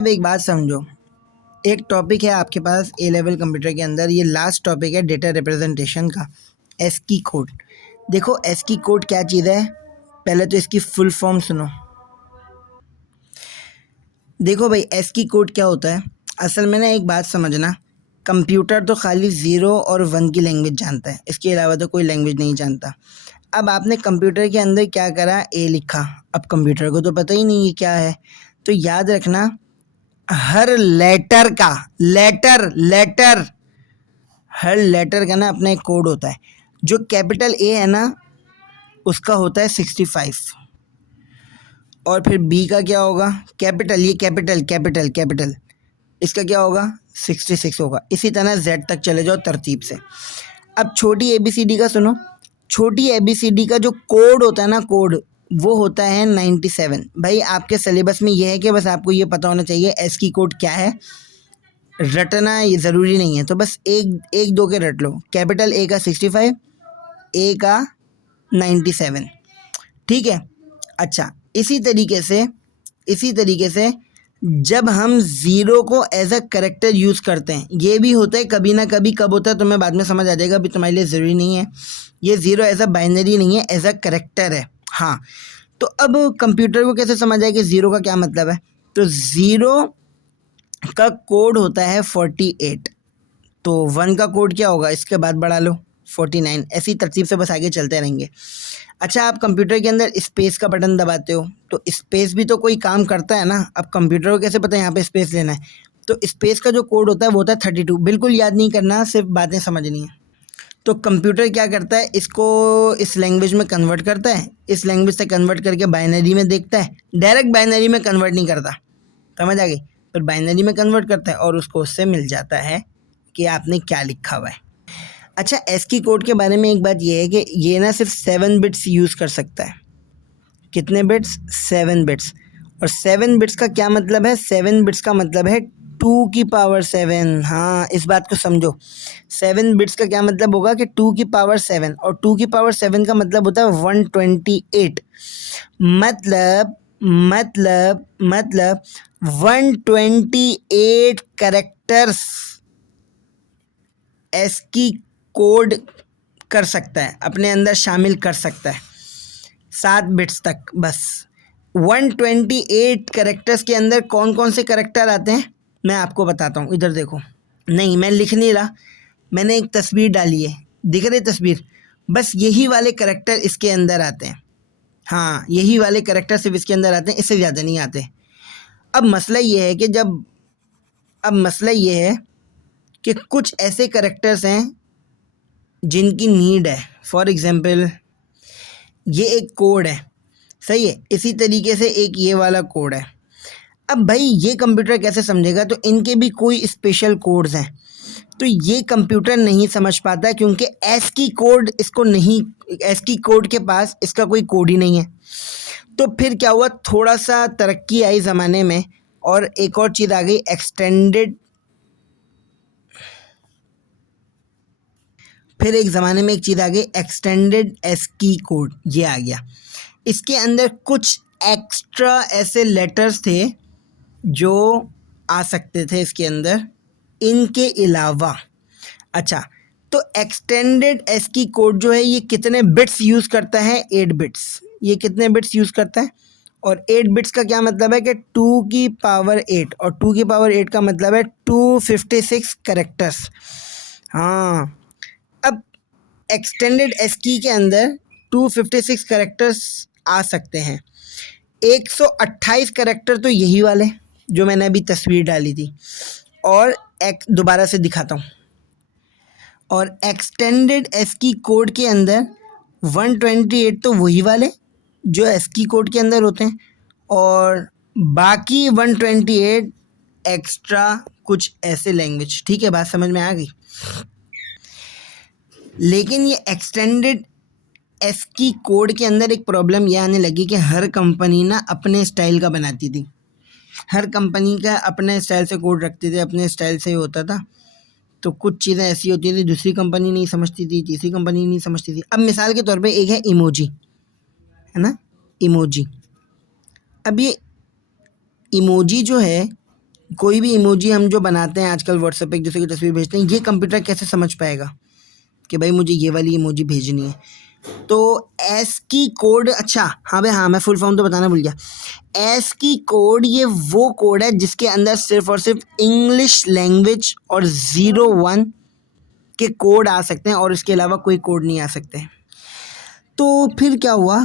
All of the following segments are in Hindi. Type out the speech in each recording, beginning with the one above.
अब एक बात समझो, एक टॉपिक है आपके पास ए लेवल कंप्यूटर के अंदर, ये लास्ट टॉपिक है डेटा रिप्रेजेंटेशन का, एस्की कोड। देखो एस्की कोड क्या चीज़ है, पहले तो इसकी फुल फॉर्म सुनो। देखो भाई एस्की कोड क्या होता है, असल में ना एक बात समझना, कंप्यूटर तो खाली 0 और 1 की लैंग्वेज जानता है, इसके अलावा तो कोई लैंग्वेज नहीं जानता। अब आपने कंप्यूटर के अंदर क्या करा, ए लिखा, अब कंप्यूटर को तो पता ही नहीं ये क्या है, तो याद रखना हर लेटर का हर लेटर का ना अपना एक कोड होता है। जो कैपिटल ए है ना उसका होता है 65, और फिर बी का क्या होगा, कैपिटल, ये कैपिटल इसका क्या होगा 66 होगा। इसी तरह जेड तक चले जाओ तरतीब से। अब छोटी ABCD का सुनो, छोटी ABCD का जो कोड होता है ना, कोड वो होता है 97। भाई आपके सिलेबस में ये है कि बस आपको ये पता होना चाहिए एस्की कोड क्या है, रटना ये ज़रूरी नहीं है, तो बस एक दो के रट लो। कैपिटल ए का 65, ए का 97, ठीक है। अच्छा इसी तरीके से जब हम ज़ीरो को एज अ करेक्टर यूज़ करते हैं, ये भी होता है कभी ना कभी, कब होता है तुम्हें बाद में समझ आ जाएगा, अभी तुम्हारे लिए ज़रूरी नहीं है। ये ज़ीरो एज अ बाइनरी नहीं है, एज अ करेक्टर है। हाँ, तो अब कंप्यूटर को कैसे समझ आए कि ज़ीरो का क्या मतलब है, तो ज़ीरो का कोड होता है 48, तो 1 का कोड क्या होगा, इसके बाद बढ़ा लो 49, ऐसी तरतीब से बस आगे चलते रहेंगे। अच्छा आप कंप्यूटर के अंदर स्पेस का बटन दबाते हो, तो स्पेस भी तो कोई काम करता है ना। अब कंप्यूटर को कैसे पता है यहाँ पे स्पेस लेना है, तो स्पेस का जो कोड होता है वो होता है 32। बिल्कुल याद नहीं करना, सिर्फ बातें समझनी है। तो कंप्यूटर क्या करता है, इसको इस लैंग्वेज में कन्वर्ट करता है, इस लैंग्वेज से कन्वर्ट करके बाइनरी में देखता है, डायरेक्ट बाइनरी में कन्वर्ट नहीं करता, समझ आ गई, फिर बाइनरी में कन्वर्ट करता है और उसको उससे मिल जाता है कि आपने क्या लिखा हुआ है। अच्छा एस्की कोड के बारे में एक बात ये है कि ये ना सिर्फ 7 बिट्स यूज़ कर सकता है। कितने बिट्स, 7 बिट्स। और 7 बिट्स का क्या मतलब है, 7 बिट्स का मतलब है 2 की पावर 7। हाँ इस बात को समझो, 7 बिट्स का क्या मतलब होगा कि 2 की पावर 7, और 2 की पावर 7 का मतलब होता है 128। मतलब 128 करेक्टर्स एस्की कोड कर सकता है, अपने अंदर शामिल कर सकता है, 7 बिट्स तक बस। 128 करेक्टर्स के अंदर कौन कौन से करेक्टर आते हैं मैं आपको बताता हूँ, इधर देखो। नहीं मैं लिख नहीं रहा, मैंने एक तस्वीर डाली है, दिख रही तस्वीर, बस यही वाले करेक्टर इसके अंदर आते हैं। हाँ यही वाले करेक्टर सिर्फ इसके अंदर आते हैं, इससे ज़्यादा नहीं आते। अब मसला ये है कि कुछ ऐसे करेक्टर्स हैं जिनकी नीड है। फॉर एग्ज़ाम्पल ये एक कोड है, सही है, इसी तरीके से एक ये वाला कोड है। अब भाई ये कंप्यूटर कैसे समझेगा, तो इनके भी कोई स्पेशल कोड्स हैं, तो ये कंप्यूटर नहीं समझ पाता क्योंकि एस्की कोड इसको नहीं, एस्की कोड के पास इसका कोई कोड ही नहीं है। तो फिर क्या हुआ, थोड़ा सा तरक्की आई ज़माने में, और एक और चीज़ आ गई, फिर एक ज़माने में एक चीज़ आ गई एक्सटेंडेड एस्की कोड, ये आ गया। इसके अंदर कुछ एक्स्ट्रा ऐसे लेटर्स थे जो आ सकते थे इसके अंदर, इनके अलावा। अच्छा तो एक्सटेंडेड एस्की कोड जो है ये कितने बिट्स यूज़ करता है, 8 बिट्स। ये कितने बिट्स यूज़ करता है, और 8 बिट्स का क्या मतलब है कि 2 की पावर 8, और 2 की पावर 8 का मतलब है 256 करेक्टर्स। हाँ अब एक्सटेंडेड एस्की के अंदर 256 करेक्टर्स आ सकते हैं। 128 करेक्टर तो यही वाले जो मैंने अभी तस्वीर डाली थी, और दोबारा से दिखाता हूँ, और एक्सटेंडेड एस्की कोड के अंदर 128 तो वही वाले जो एस्की कोड के अंदर होते हैं, और बाकी 128 एक्स्ट्रा कुछ ऐसे लैंग्वेज। ठीक है, बात समझ में आ गई। लेकिन ये एक्सटेंडेड एस्की कोड के अंदर एक प्रॉब्लम ये आने लगी कि हर कंपनी ना अपने स्टाइल का बनाती थी, हर कंपनी का अपने स्टाइल से कोड रखते थे, अपने स्टाइल से ही होता था। तो कुछ चीज़ें ऐसी होती थी दूसरी कंपनी नहीं समझती थी, तीसरी कंपनी नहीं समझती थी। अब मिसाल के तौर पे एक है इमोजी, है ना, इमोजी। अब ये इमोजी जो है कोई भी इमोजी हम जो बनाते हैं आजकल व्हाट्सएप पे एक दूसरे की तस्वीर भेजते हैं, ये कंप्यूटर कैसे समझ पाएगा कि भाई मुझे ये वाली इमोजी भेजनी है? तो एस की कोड, अच्छा हाँ भाई हाँ, मैं फुल फॉर्म तो बताना भूल गया। एस की कोड ये वो कोड है जिसके अंदर सिर्फ और सिर्फ इंग्लिश लैंग्वेज और 01 के कोड आ सकते हैं और इसके अलावा कोई कोड नहीं आ सकते। तो फिर क्या हुआ,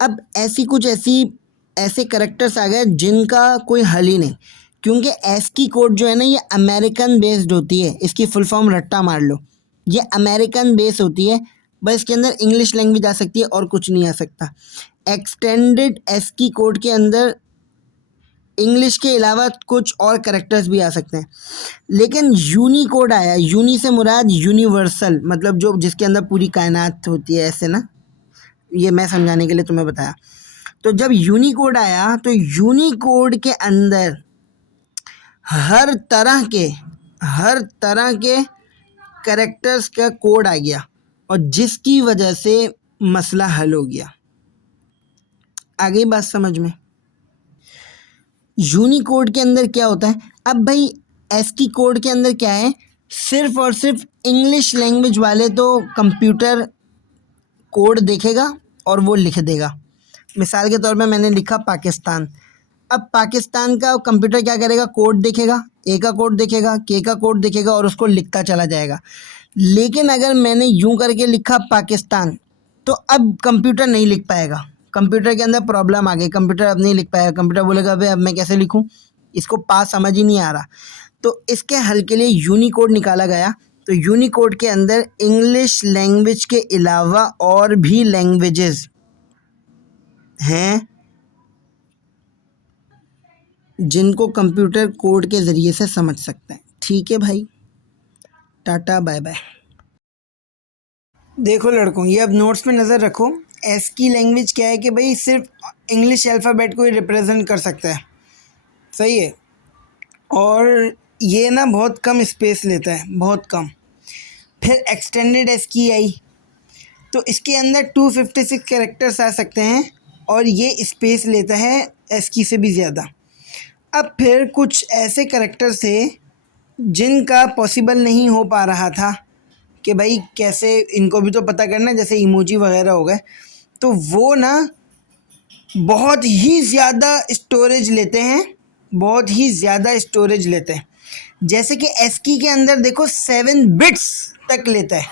अब ऐसे करैक्टर्स आ गए जिनका कोई हल ही नहीं, क्योंकि एस की कोड जो है ना ये अमेरिकन बेस्ड होती है। इसकी फुल फॉर्म रट्टा मार लो, ये अमेरिकन बेस होती है, बस इसके अंदर इंग्लिश लैंग्वेज आ सकती है और कुछ नहीं आ सकता। एक्सटेंडेड एस की कोड के अंदर इंग्लिश के अलावा कुछ और करैक्टर्स भी आ सकते हैं। लेकिन यूनिकोड आया, यूनी से मुराद यूनिवर्सल, मतलब जो जिसके अंदर पूरी कायनात होती है, ऐसे ना, ये मैं समझाने के लिए तुम्हें बताया। तो जब यूनिकोड आया तो यूनिकोड के अंदर हर तरह के कैरेक्टर्स का कोड आ गया और जिसकी वजह से मसला हल हो गया। आ गई बात समझ में? यूनिकोड के अंदर क्या होता है, अब भाई एसकी कोड के अंदर क्या है, सिर्फ और सिर्फ इंग्लिश लैंग्वेज वाले तो कंप्यूटर कोड देखेगा और वो लिख देगा। मिसाल के तौर पे मैंने लिखा पाकिस्तान, अब पाकिस्तान का कंप्यूटर क्या करेगा, कोड देखेगा, ए का कोड देखेगा, के का कोड देखेगा और उसको लिखता चला जाएगा। लेकिन अगर मैंने यूं करके लिखा पाकिस्तान, तो अब कंप्यूटर नहीं लिख पाएगा, कंप्यूटर के अंदर प्रॉब्लम आ गई, कंप्यूटर अब नहीं लिख पाएगा। कंप्यूटर बोलेगा भाई अब मैं कैसे लिखूं, इसको पास समझ ही नहीं आ रहा। तो इसके हल के लिए यूनिकोड निकाला गया। तो यूनिकोड के अंदर इंग्लिश लैंग्वेज के अलावा और भी लैंग्वेजेस हैं जिनको कंप्यूटर कोड के ज़रिए से समझ सकता है। ठीक है भाई, टाटा बाय बाय। देखो लड़कों, ये अब नोट्स में नज़र रखो। एस की लैंग्वेज क्या है कि भाई सिर्फ इंग्लिश अल्फ़ाबेट को ही रिप्रेजेंट कर सकता है, सही है, और ये ना बहुत कम स्पेस लेता है, बहुत कम। फिर एक्सटेंडेड एस की आई, तो इसके अंदर 256 कैरेक्टर्स आ सकते हैं और ये स्पेस लेता है एस की से भी ज़्यादा। अब फिर कुछ ऐसे कैरेक्टर्स थे जिनका पॉसिबल नहीं हो पा रहा था कि भाई कैसे इनको भी तो पता करना, जैसे इमोजी वगैरह हो गए, तो वो ना बहुत ही ज़्यादा स्टोरेज लेते हैं, बहुत ही ज़्यादा स्टोरेज लेते हैं। जैसे कि एसकी के अंदर देखो 7 बिट्स तक लेता है,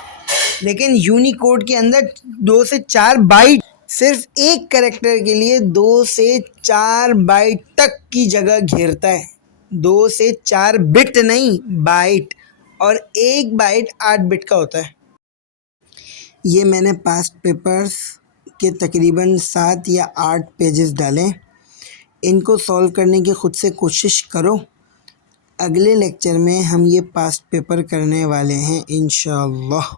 लेकिन यूनिकोड के अंदर 2 से 4 बाइट, सिर्फ एक कैरेक्टर के लिए 2 से 4 बाइट तक की जगह घेरता है। 2 से 4 बिट नहीं, बाइट, और एक बाइट 8 बिट का होता है। ये मैंने पास्ट पेपर्स के तकरीबन 7 या 8 पेजेस डाले, इनको सॉल्व करने की ख़ुद से कोशिश करो। अगले लेक्चर में हम ये पास्ट पेपर करने वाले हैं इंशाअल्लाह,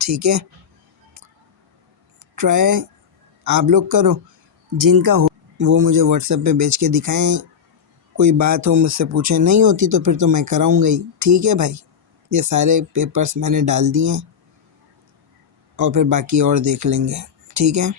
ठीक है। ट्राई आप लोग करो, जिनका हो वो मुझे व्हाट्सएप पे भेज के दिखाएं। कोई बात हो मुझसे पूछें, नहीं होती तो फिर तो मैं कराऊंगा ही, ठीक है भाई। ये सारे पेपर्स मैंने डाल दिए हैं और फिर बाकी और देख लेंगे, ठीक है।